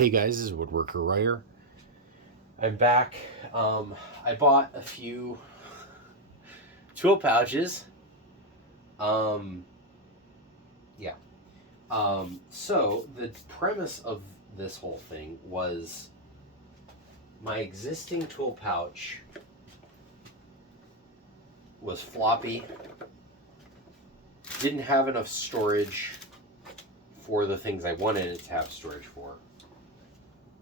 Hey guys, this is Woodworker Ryer. I'm back. I bought a few tool pouches. Um, yeah. So the premise of this whole thing was my existing tool pouch was floppy, didn't have enough storage for the things I wanted it to have storage for.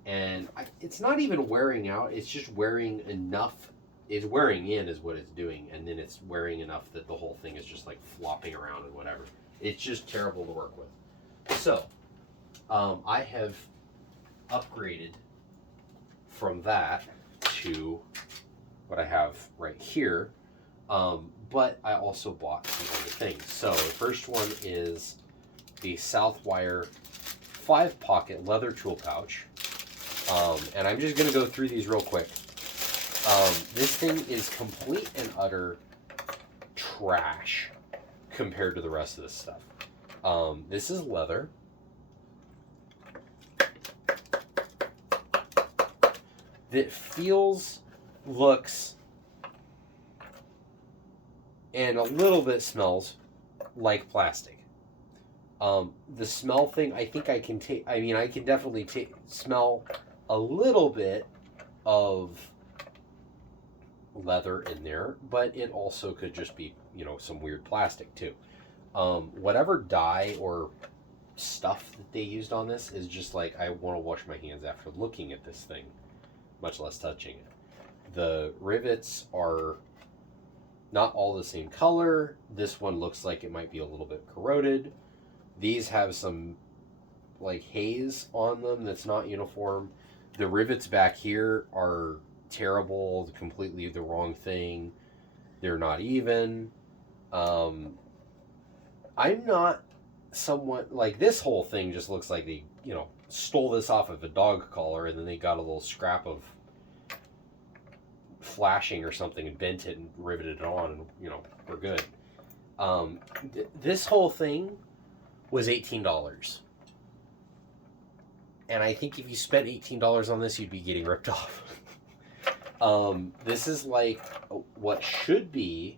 And it's not even wearing out, it's just wearing enough. It's wearing in is what it's doing, and then it's wearing enough that the whole thing is just like flopping around and whatever. It's just terrible to work with. So I have upgraded from that to what I have right here, but I also bought some other things. So the first one is the Southwire 5-pocket leather tool pouch. And I'm just going to go through these real quick. This thing is complete and utter trash compared to the rest of this stuff. This is leather. That feels, looks, and a little bit smells like plastic. The smell thing, I think I can take. I mean, I can definitely smell a little bit of leather in there, but it also could just be, some weird plastic too. Whatever dye or stuff that they used on this is just like, I want to wash my hands after looking at this thing, much less touching it. The rivets are not all the same color. This one looks like it might be a little bit corroded. These have some like haze on them that's not uniform. The rivets back here are terrible, completely the wrong thing. They're not even. I'm not somewhat like, this whole thing just looks like they, stole this off of a dog collar and then they got a little scrap of flashing or something and bent it and riveted it on, and we're good. This whole thing was $18. And I think if you spent $18 on this, you'd be getting ripped off. This is like what should be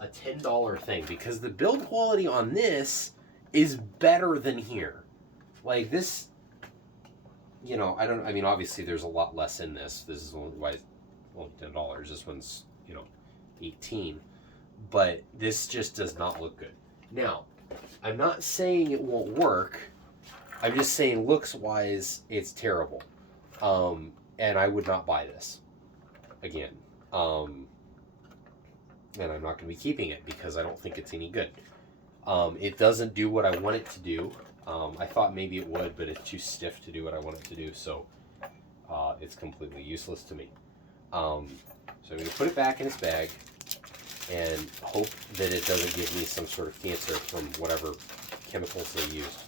a $10 thing, because the build quality on this is better than here. Like this, I mean, obviously there's a lot less in this. This is only $10. This one's, 18. But this just does not look good. Now, I'm not saying it won't work. I'm just saying looks-wise, it's terrible. And I would not buy this again. And I'm not going to be keeping it because I don't think it's any good. It doesn't do what I want it to do. I thought maybe it would, but it's too stiff to do what I want it to do, so it's completely useless to me. So I'm going to put it back in its bag and hope that it doesn't give me some sort of cancer from whatever chemicals they used.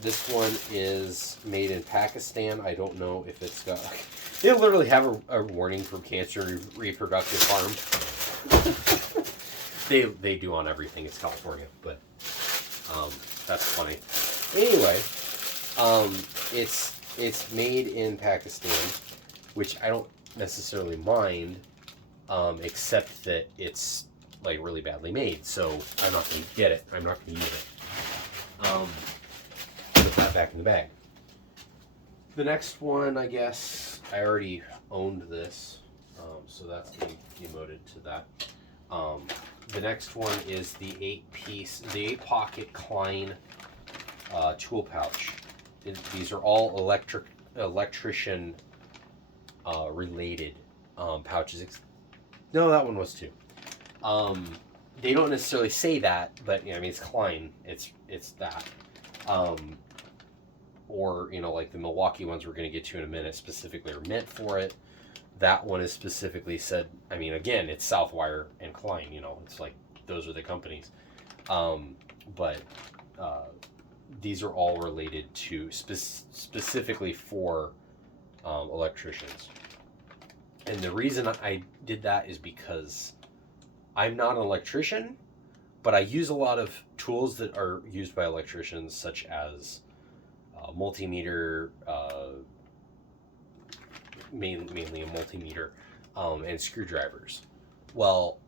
This one is made in Pakistan. I don't know if it's got... They literally have a warning from cancer reproductive harm. They do on everything. It's California, but that's funny. Anyway, it's made in Pakistan, which I don't necessarily mind, except that it's like really badly made. So I'm not going to get it. I'm not going to use it. Put that back in the bag. The next one, I guess, I already owned this, so that's demoted to that. The next one is the 8-pocket Klein tool pouch. These are all electrician related pouches. No, that one was too. They don't necessarily say that, but I mean, it's Klein. It's that. Or like the Milwaukee ones we're going to get to in a minute specifically are meant for it. That one is specifically said, I mean, again, it's Southwire and Klein, it's like those are the companies. But these are all related to specifically for electricians. And the reason I did that is because I'm not an electrician, but I use a lot of tools that are used by electricians, such as multimeter, mainly a multimeter, and screwdrivers. Well,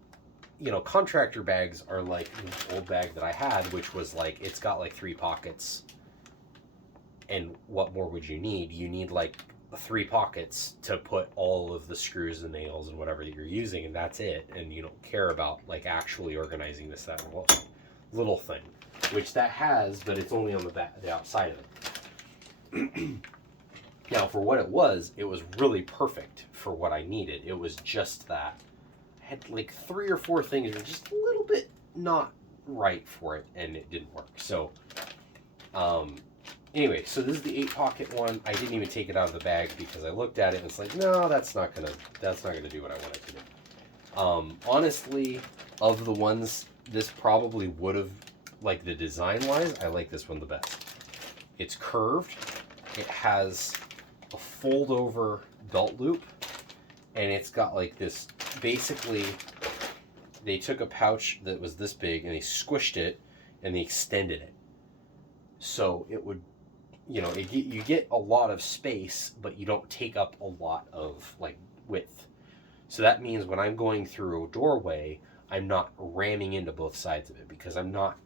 contractor bags are like the old bag that I had, which was like, it's got like 3 pockets. And what more would you need? You need like 3 pockets to put all of the screws and nails and whatever that you're using, and that's it. And you don't care about like actually organizing this, that little thing, which that has, but it's only on the outside of it. Now, for what it was really perfect for what I needed. It was just that. I had like 3 or 4 things that were just a little bit not right for it, and it didn't work. So, anyway, so this is the 8-pocket one. I didn't even take it out of the bag because I looked at it and it's like, no, that's not gonna do what I want it to do. Honestly, of the ones, this probably would have, like the design wise, I like this one the best. It's curved. It has a fold over belt loop, and it's got like this, basically they took a pouch that was this big and they squished it and they extended it. So it would, you get a lot of space, but you don't take up a lot of like width. So that means when I'm going through a doorway, I'm not ramming into both sides of it because I'm not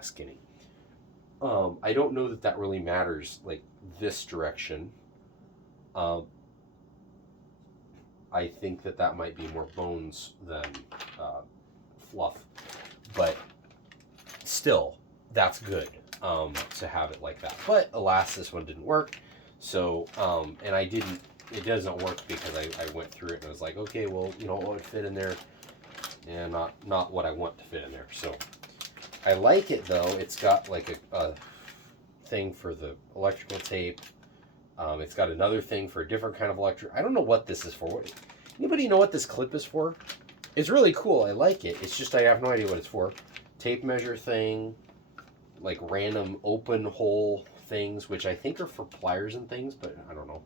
skinny. I don't know that really matters like this direction. I think that might be more bones than fluff, but still, that's good to have it like that. But alas, this one didn't work. So, and it doesn't work because I went through it and I was like, okay, well, what would fit in there? And not what I want to fit in there. So I like it though. It's got like a thing for the electrical tape. It's got another thing for a different kind of I don't know what this is for. Anybody know what this clip is for? It's really cool. I like it. It's just I have no idea what it's for. Tape measure thing, like random open hole things, which I think are for pliers and things, but I don't know.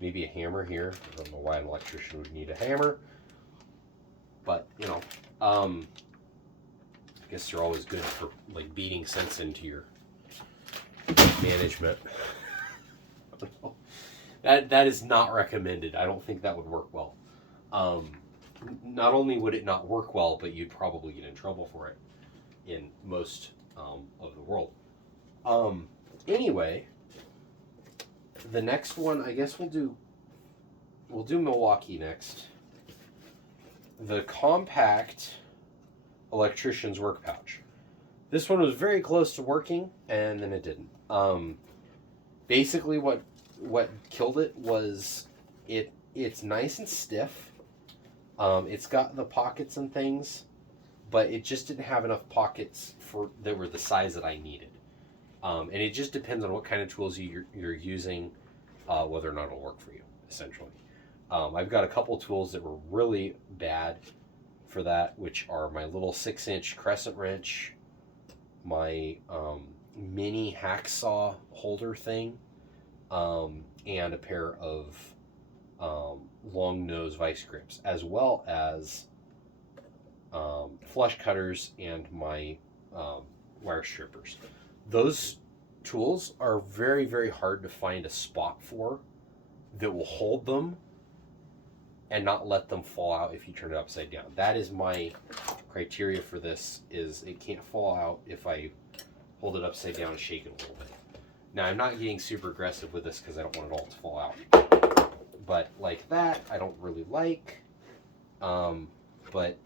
Maybe a hammer here. I don't know why an electrician would need a hammer. But, I guess they're always good for like beating sense into your management. That is not recommended. I don't think that would work well. Not only would it not work well, but you'd probably get in trouble for it in most of the world. Anyway, the next one, I guess we'll do Milwaukee next. The compact electrician's work pouch. This one was very close to working, and then it didn't. Basically, what killed it was it's nice and stiff. It's got the pockets and things, but it just didn't have enough pockets that were the size that I needed. And it just depends on what kind of tools you're using, whether or not it'll work for you, essentially. I've got a couple tools that were really bad for that, which are my little 6-inch crescent wrench, my mini hacksaw holder thing, and a pair of long nose vice grips, as well as flush cutters and my wire strippers. Those tools are very, very hard to find a spot for that will hold them and not let them fall out if you turn it upside down. That is my criteria for this, is it can't fall out if I hold it upside down and shake it a little bit. Now, I'm not getting super aggressive with this because I don't want it all to fall out. But like that, I don't really like. But,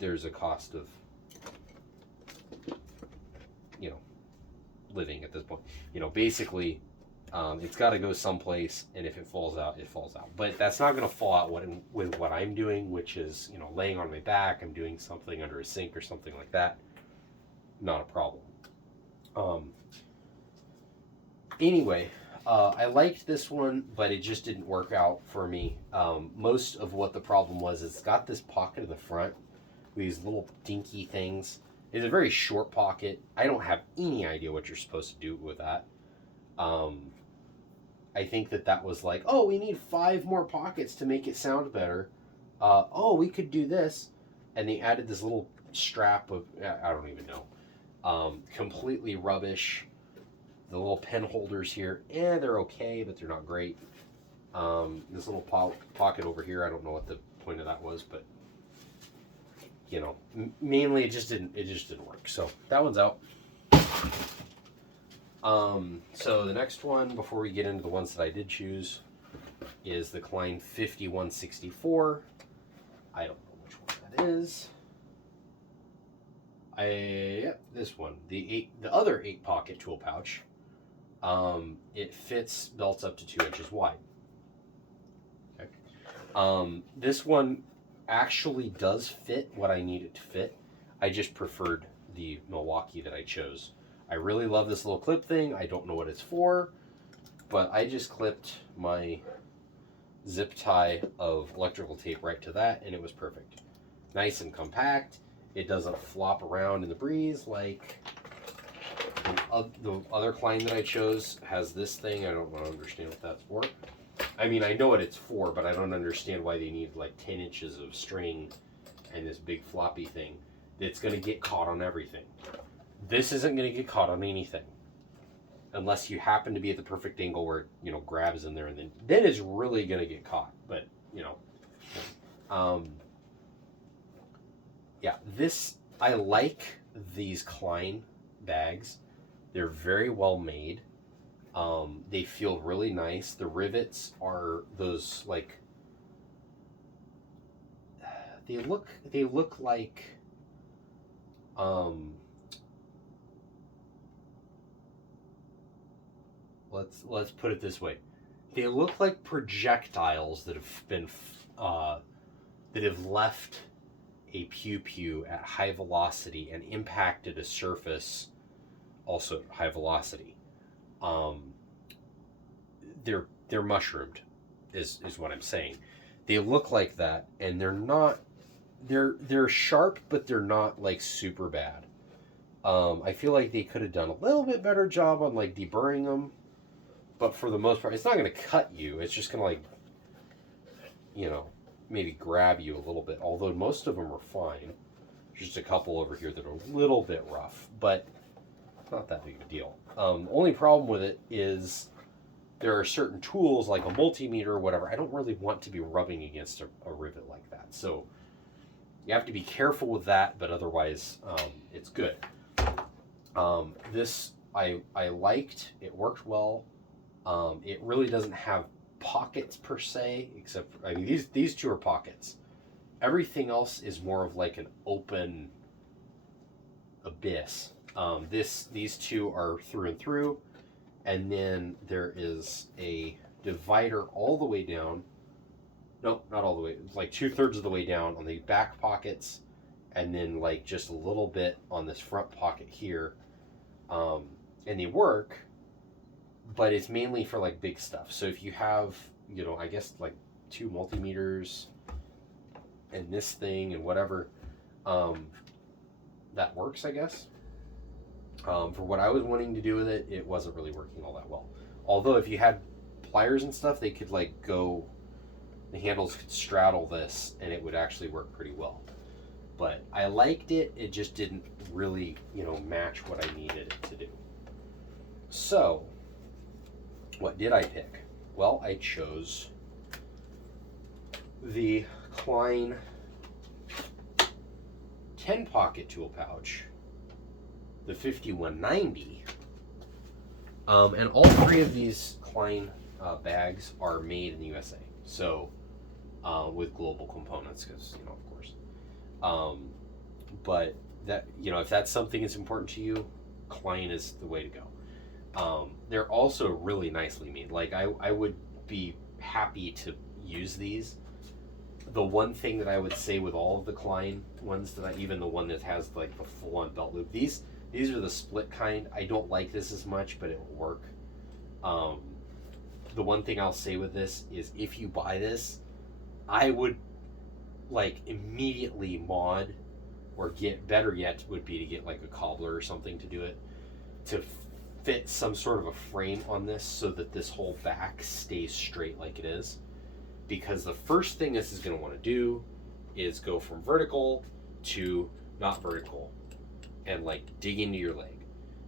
there's a cost of, living at this point. Basically, it's got to go someplace, and if it falls out, it falls out. But that's not going to fall out with what I'm doing, which is, laying on my back. I'm doing something under a sink or something like that. Not a problem. Anyway, I liked this one, but it just didn't work out for me. Most of what the problem was is it's got this pocket in the front with these little dinky things. It's a very short pocket. I don't have any idea what you're supposed to do with that. I think that was like, oh, we need 5 more pockets to make it sound better. Oh, we could do this. And they added this little strap of, I don't even know. Completely rubbish. The little pen holders here, they're okay, but they're not great. This little pocket over here, I don't know what the point of that was, but you know, mainly it just didn't work. So that one's out. So the next one, before we get into the ones that I did choose, is the Klein 5164. I don't know which one that is. This one, the other 8-pocket tool pouch. It fits belts up to 2 inches wide. Okay. This one actually does fit what I need it to fit. I just preferred the Milwaukee that I chose. I really love this little clip thing. I don't know what it's for, but I just clipped my zip tie of electrical tape right to that, and it was perfect. Nice and compact. It doesn't flop around in the breeze like the other Klein that I chose has this thing. I don't understand what that's for. I mean, I know what it's for, but I don't understand why they need like 10 inches of string and this big floppy thing that's going to get caught on everything. This isn't going to get caught on anything unless you happen to be at the perfect angle where it, you know, grabs in there, and then it's really going to get caught. But, you know, yeah, I like these Klein bags. They're very well made. They feel really nice. The rivets are those like they look like let's put it this way. They look like projectiles that have been that have left a pew at high velocity and impacted a surface also at high velocity. They're mushroomed is what I'm saying. They look like that, and they're sharp, but they're not like super bad. I feel like they could have done a little bit better job on like deburring them, but for the most part, it's not going to cut you. It's just going to like, you know, maybe grab you a little bit. Although most of them are fine. Just a couple over here that are a little bit rough, but not that big of a deal. Only problem with it is there are certain tools like a multimeter or whatever. I don't really want to be rubbing against a rivet like that. So you have to be careful with that, but otherwise it's good. This I liked. It worked well. It really doesn't have pockets per se, except I mean these two are pockets. Everything else is more of like an open abyss. These two are through and through, and then there is a divider all the way down. No, not all the way. It's like 2/3 of the way down on the back pockets, and then like just a little bit on this front pocket here. And they work, but it's mainly for like big stuff. So if you have, you know, I guess like 2 multimeters and this thing and whatever, that works, I guess. For what I was wanting to do with it, it wasn't really working all that well. Although if you had pliers and stuff, they could like go, the handles could straddle this and it would actually work pretty well. But I liked it, it just didn't really, you know, match what I needed it to do. So, what did I pick? Well, I chose the Klein 10-pocket tool pouch, the 5190, and all 3 of these Klein bags are made in the USA. So, with global components, because, you know, of course. But that, you know, if that's something that's important to you, Klein is the way to go. They're also really nicely made. Like I would be happy to use these. The one thing that I would say with all of the Klein ones that even the one that has like the full-on belt loop, these are the split kind. I don't like this as much, but it will work. The one thing I'll say with this is if you buy this, I would like immediately mod, or get, better yet would be to get like a cobbler or something to do it, to fit some sort of a frame on this so that this whole back stays straight like it is. Because the first thing this is going to want to do is go from vertical to not vertical and like dig into your leg.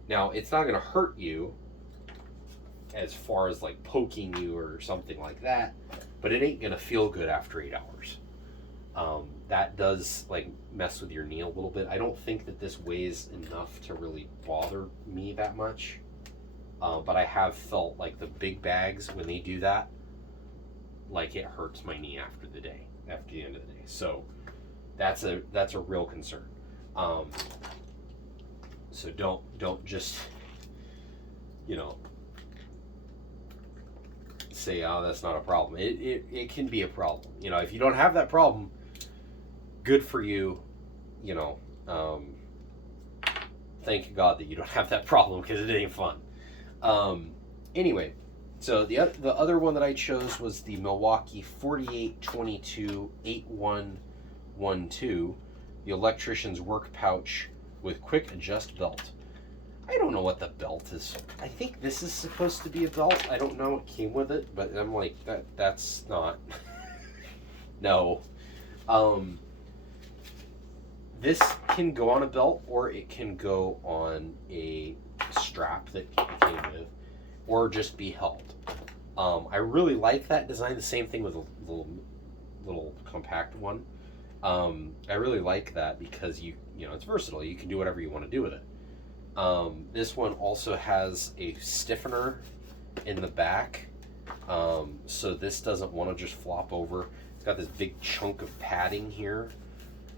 Now it's not going to hurt you as far as like poking you or something like that, but it ain't gonna feel good after 8 hours. That does like mess with your knee a little bit. I don't think that this weighs enough to really bother me that much, but I have felt like the big bags, when they do that, like it hurts my knee after the end of the day. So that's a real concern. So don't just, you know, say, oh, that's not a problem. It can be a problem. You know, if you don't have that problem, good for you. You know, thank God that you don't have that problem, because it ain't fun. Anyway, so the other one that I chose was the Milwaukee 4822 8112, the electrician's work pouch with quick adjust belt. I don't know what the belt is. I think this is supposed to be a belt. I don't know what came with it, but I'm like, that's not. No. This can go on a belt, or it can go on a strap that it came with, or just be held. I really like that design. The same thing with a little compact one. I really like that because you know it's versatile. You can do whatever you want to do with it. This one also has a stiffener in the back, so this doesn't want to just flop over. It's got this big chunk of padding here,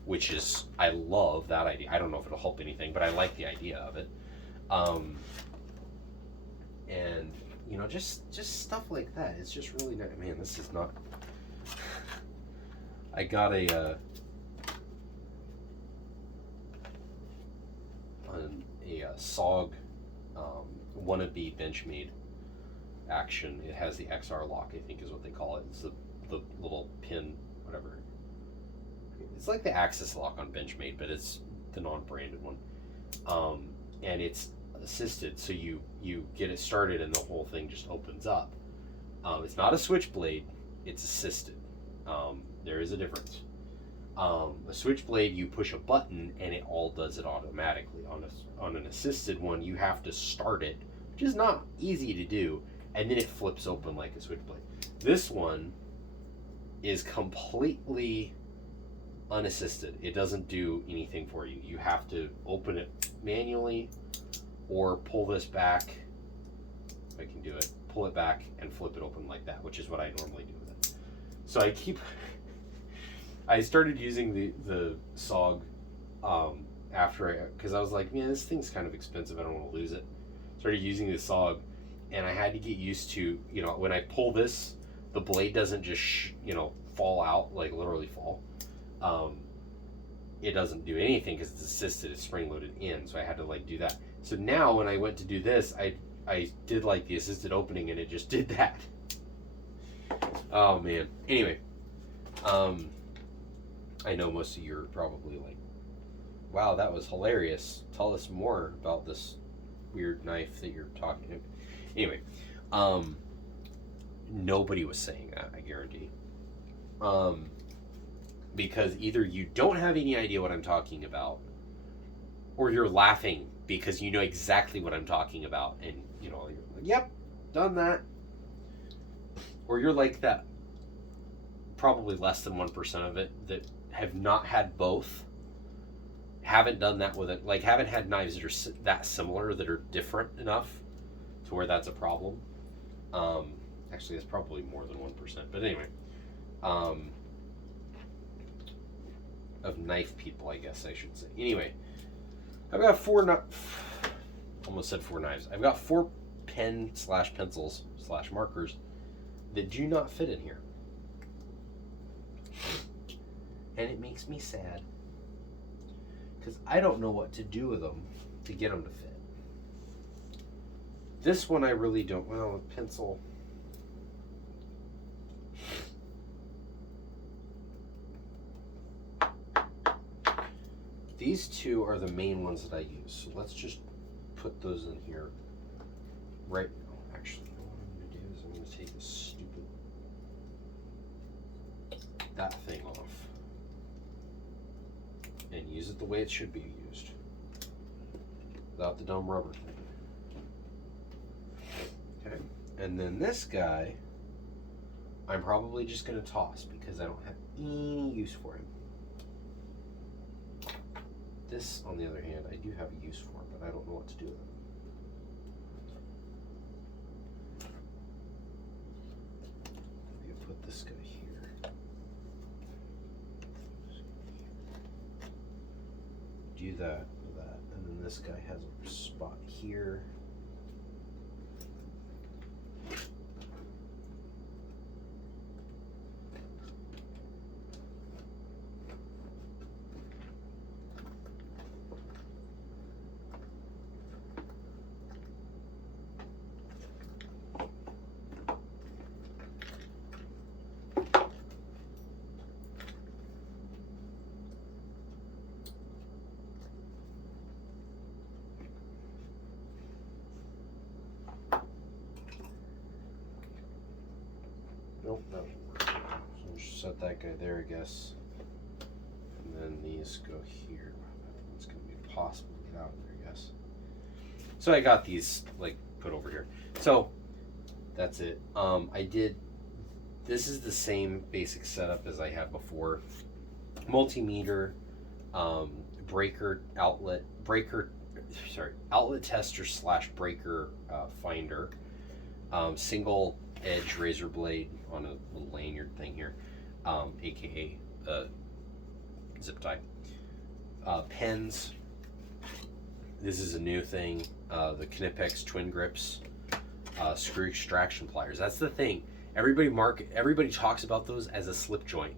which is, I love that idea. I don't know if it'll help anything, but I like the idea of it. And you know, just stuff like that. It's just really nice. Man, this is not. I got a SOG wannabe Benchmade action. It has the XR lock, I think is what they call it. It's the little pin, whatever. It's like the Axis lock on Benchmade, but it's the non-branded one. And it's assisted, so you get it started and the whole thing just opens up. It's not a switchblade, it's assisted. There is a difference. A switchblade, you push a button and it all does it automatically. On an assisted one, you have to start it, which is not easy to do, and then it flips open like a switchblade. This one is completely unassisted. It doesn't do anything for you. You have to open it manually or pull this back. If I can do it, pull it back and flip it open like that, which is what I normally do with it. So I started using the SOG because I was like, man, this thing's kind of expensive. I don't want to lose it. Started using the SOG, and I had to get used to, you know, when I pull this, the blade doesn't just fall out, like literally fall. It doesn't do anything because it's assisted. It's spring loaded in, so I had to like do that. So now when I went to do this, I did like the assisted opening, and it just did that. Oh man. Anyway, I know most of you are probably like, wow, that was hilarious. Tell us more about this weird knife that you're talking to. Anyway, nobody was saying that, I guarantee. Because either you don't have any idea what I'm talking about, or you're laughing because you know exactly what I'm talking about, and you know, you're like, yep, done that. Or you're like that, probably less than 1% of it that have not had both, haven't done that with it, like haven't had knives that are that similar, that are different enough to where that's a problem. Actually, it's probably more than 1%, but anyway, of knife people, I guess I should say. Anyway, I've got almost said 4 knives. I've got 4 pen/pencils/ markers that do not fit in here. And it makes me sad because I don't know what to do with them to get them to fit. This one I really don't. Well, a pencil. These 2 are the main ones that I use. So let's just put those in here right now. Actually, what I'm going to do is I'm going to take that thing off and use it the way it should be used, without the dumb rubber thing. Okay, And then this guy, I'm probably just going to toss because I don't have any use for him. This, on the other hand, I do have a use for, but I don't know what to do with it. Maybe I'll put this guy here. Do that, and then this guy has a spot here. Nope, that won't work. So we'll just set that guy there, I guess. And then these go here. It's going to be impossible to get out of there, I guess. So I got these, like, put over here. So that's it. This is the same basic setup as I had before. Multimeter, outlet tester / breaker finder, single edge razor blade on a little lanyard thing here, aka zip tie, pens. This is a new thing, the Knipex twin grips, screw extraction pliers. That's the thing. Everybody talks about those as a slip joint.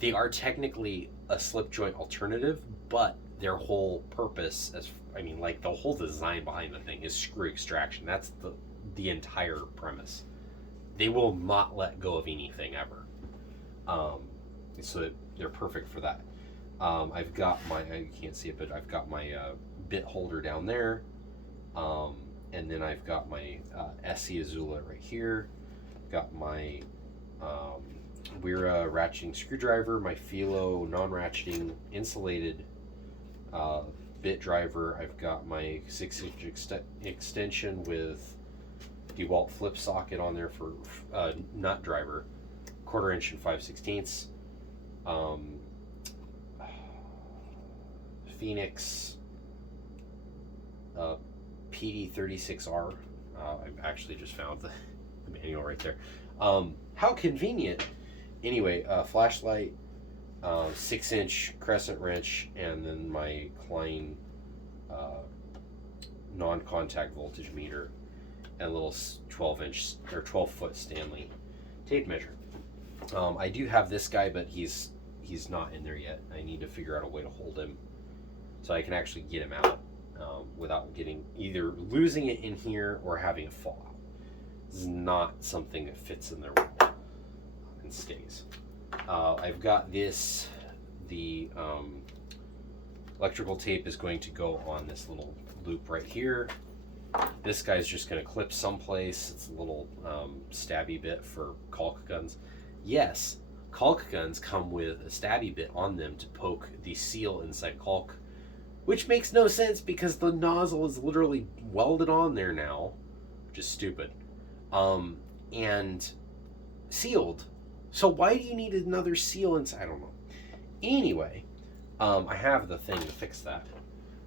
They are technically a slip joint alternative, but their whole purpose, the whole design behind the thing is screw extraction. That's the entire premise. They will not let go of anything ever. So they're perfect for that. I've got you can't see it, but I've got my bit holder down there. And then I've got my SE Azula right here. Got my Wera ratcheting screwdriver, my Filo non-ratcheting insulated bit driver. I've got my 6-inch extension with DeWalt flip socket on there for nut driver, 1/4 inch and 5/16. Phoenix PD36R. I actually just found the manual right there. How convenient. Anyway, flashlight, 6-inch crescent wrench, and then my Klein non-contact voltage meter, and a little 12-inch or 12-foot Stanley tape measure. I do have this guy, but he's not in there yet. I need to figure out a way to hold him so I can actually get him out without either losing it in here or having it fall out. This is not something that fits in there well and stays. I've got this. The electrical tape is going to go on this little loop right here. This guy's just going to clip someplace. It's a little stabby bit for caulk guns. Yes, caulk guns come with a stabby bit on them to poke the seal inside caulk, which makes no sense because the nozzle is literally welded on there now, which is stupid, and sealed. So why do you need another seal inside? I don't know. Anyway, I have the thing to fix that.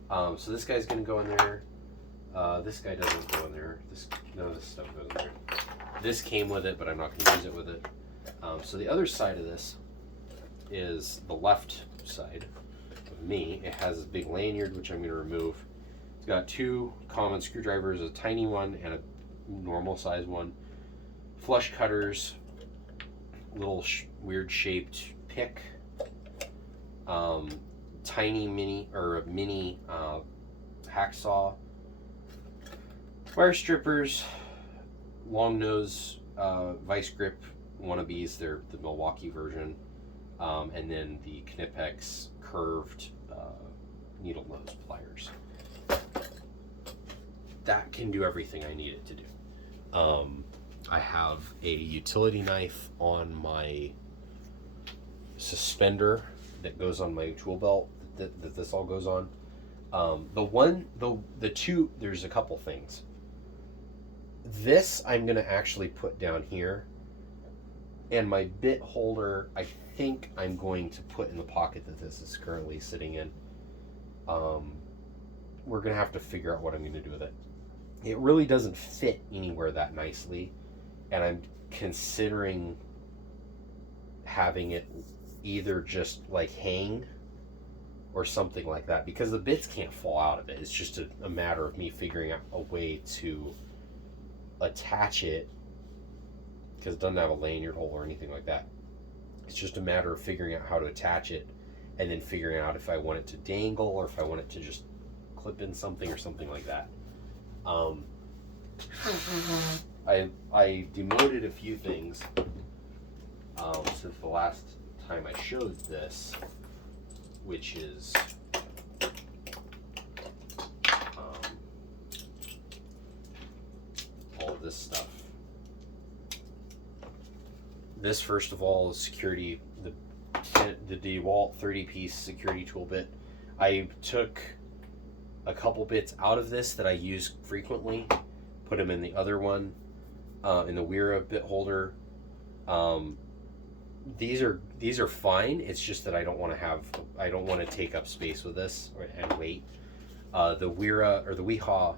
So this guy's going to go in there. This guy doesn't go in there. None of this stuff goes in there. This came with it, but I'm not going to use it with it. So the other side of this is the left side of me. It has a big lanyard, which I'm going to remove. It's got 2 common screwdrivers, a tiny one and a normal size one. Flush cutters, little weird shaped pick, tiny mini hacksaw, wire strippers, long nose vice grip wannabes. They're the Milwaukee version, and then the Knipex curved needle nose pliers. That can do everything I need it to do. I have a utility knife on my suspender that goes on my tool belt that this all goes on. There's a couple things. This I'm going to actually put down here. And my bit holder, I think I'm going to put in the pocket that this is currently sitting in. We're going to have to figure out what I'm going to do with it. It really doesn't fit anywhere that nicely. And I'm considering having it either just like hang or something like that, because the bits can't fall out of it. It's just a matter of me figuring out a way to attach it, because it doesn't have a lanyard hole or anything like that. It's just a matter of figuring out how to attach it, and then figuring out if I want it to dangle or if I want it to just clip in something or something like that. I demoted a few things since the last time I showed this, which is all of this stuff. This, first of all, is security, the DeWalt 30-piece security tool bit. I took a couple bits out of this that I use frequently, put them in the other one, in the Wera bit holder. These are fine. It's just that I don't want to take up space with this and weight. The Wera or the Wiha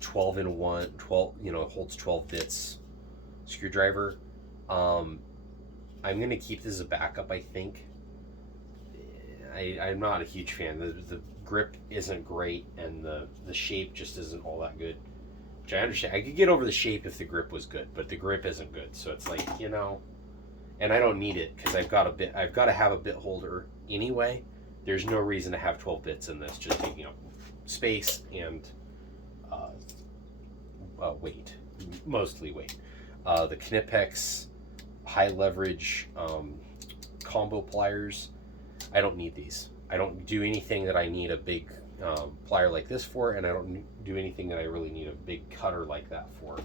12-in-1, holds 12 bits screwdriver. I'm gonna keep this as a backup, I think. I'm not a huge fan. The grip isn't great, and the shape just isn't all that good. Which I understand. I could get over the shape if the grip was good, but the grip isn't good. So it's like, and I don't need it because I've got to have a bit holder anyway. There's no reason to have 12 bits in this, just taking up space and weight, mostly weight. The Knipex high leverage combo pliers, I don't need these. I don't do anything that I need a big plier like this for, and I don't do anything that I really need a big cutter like that for.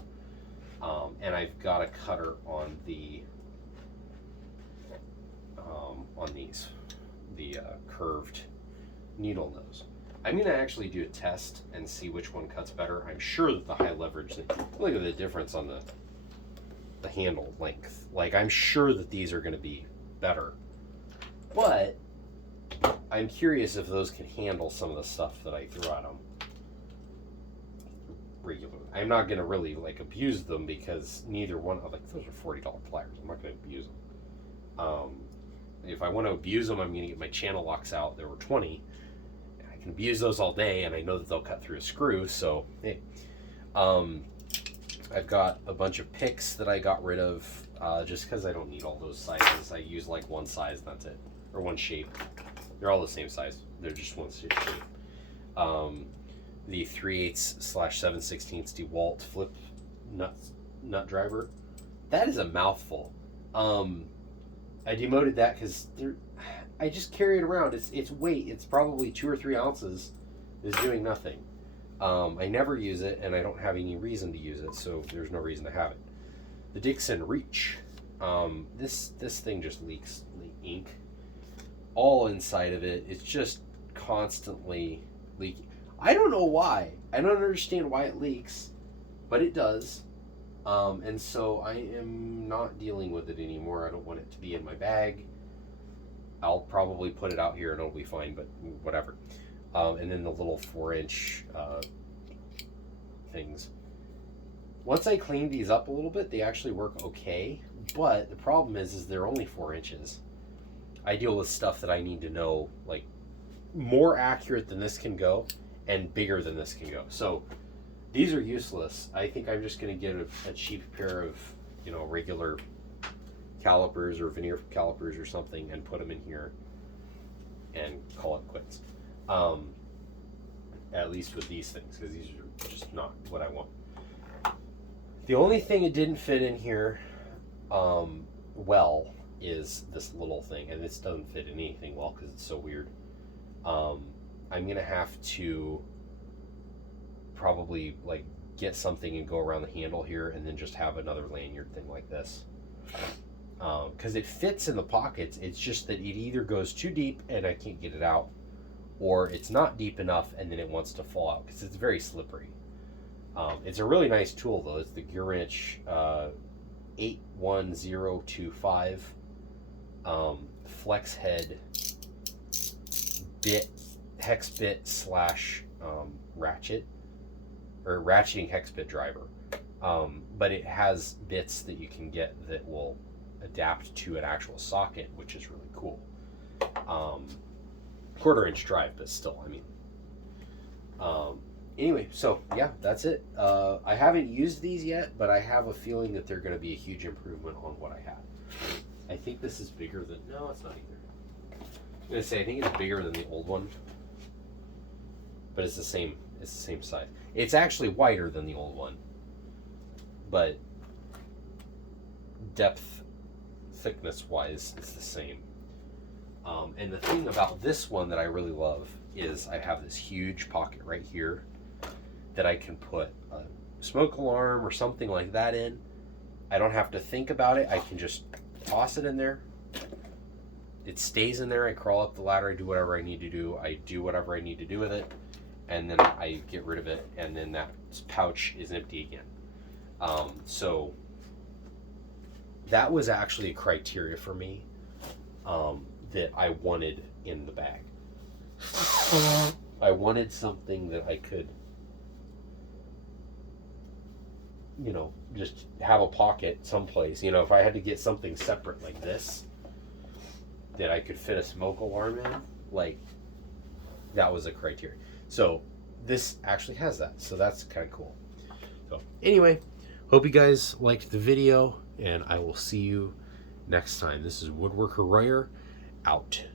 And I've got a cutter on the curved needle nose. I'm going to actually do a test and see which one cuts better. I'm sure that the high leverage, look at the difference on the handle length. Like, I'm sure that these are going to be better. But I'm curious if those can handle some of the stuff that I threw at them regularly. I'm not going to really abuse them, because neither one, those are $40 pliers. I'm not going to abuse them. If I want to abuse them, I'm going to get my channel locks out. There were 20. I can abuse those all day, and I know that they'll cut through a screw. So, hey, I've got a bunch of picks that I got rid of just because I don't need all those sizes. I use one size, and that's it, or one shape. They're all the same size. They're just one shape. The 3/8/7/16 DeWalt flip nut driver. That is a mouthful. I demoted that because I just carry it around. It's weight. It's probably 2 or 3 ounces. Is doing nothing. I never use it, and I don't have any reason to use it, so there's no reason to have it. The Dixon Reach. This thing just leaks ink all inside of it. It's just constantly leaking. I don't know why. I don't understand why it leaks, but it does. And so I am not dealing with it anymore. I don't want it to be in my bag. I'll probably put it out here and it'll be fine, but whatever. And then the little 4-inch things. Once I cleaned these up a little bit, they actually work okay. But the problem is they're only 4 inches. I deal with stuff that I need to know, more accurate than this can go and bigger than this can go. So these are useless. I think I'm just going to get a cheap pair of, regular calipers or veneer calipers or something and put them in here and call it quits. At least with these things, because these are just not what I want. The only thing it didn't fit in here well is this little thing, and this doesn't fit in anything well because it's so weird. I'm gonna have to probably get something and go around the handle here, and then just have another lanyard thing like this, because it fits in the pockets. It's just that it either goes too deep and I can't get it out, or it's not deep enough and then it wants to fall out because it's very slippery. It's a really nice tool though. It's the Gearwrench 81025 flex head bit, hex bit slash ratchet, or ratcheting hex bit driver. But it has bits that you can get that will adapt to an actual socket, which is really cool. 1/4 inch drive, but still, I mean. Anyway, so yeah, that's it. I haven't used these yet, but I have a feeling that they're going to be a huge improvement on what I had. I think this is bigger than, no, it's not either. I'm going to say I think it's bigger than the old one, but it's the same size. It's actually wider than the old one, but depth, thickness wise, it's the same. And the thing about this one that I really love is I have this huge pocket right here that I can put a smoke alarm or something like that in. I don't have to think about it. I can just toss it in there. It stays in there. I crawl up the ladder. I do whatever I need to do. I do whatever I need to do with it. And then I get rid of it. And then that pouch is empty again. So that was actually a criteria for me that I wanted in the bag. I wanted something that I could, you know, just have a pocket someplace. You know, if I had to get something separate like this that I could fit a smoke alarm in, like, that was a criteria. So this actually has that, so that's kind of cool. So anyway, hope you guys liked the video, and I will see you next time. This is Woodworker Royer, out.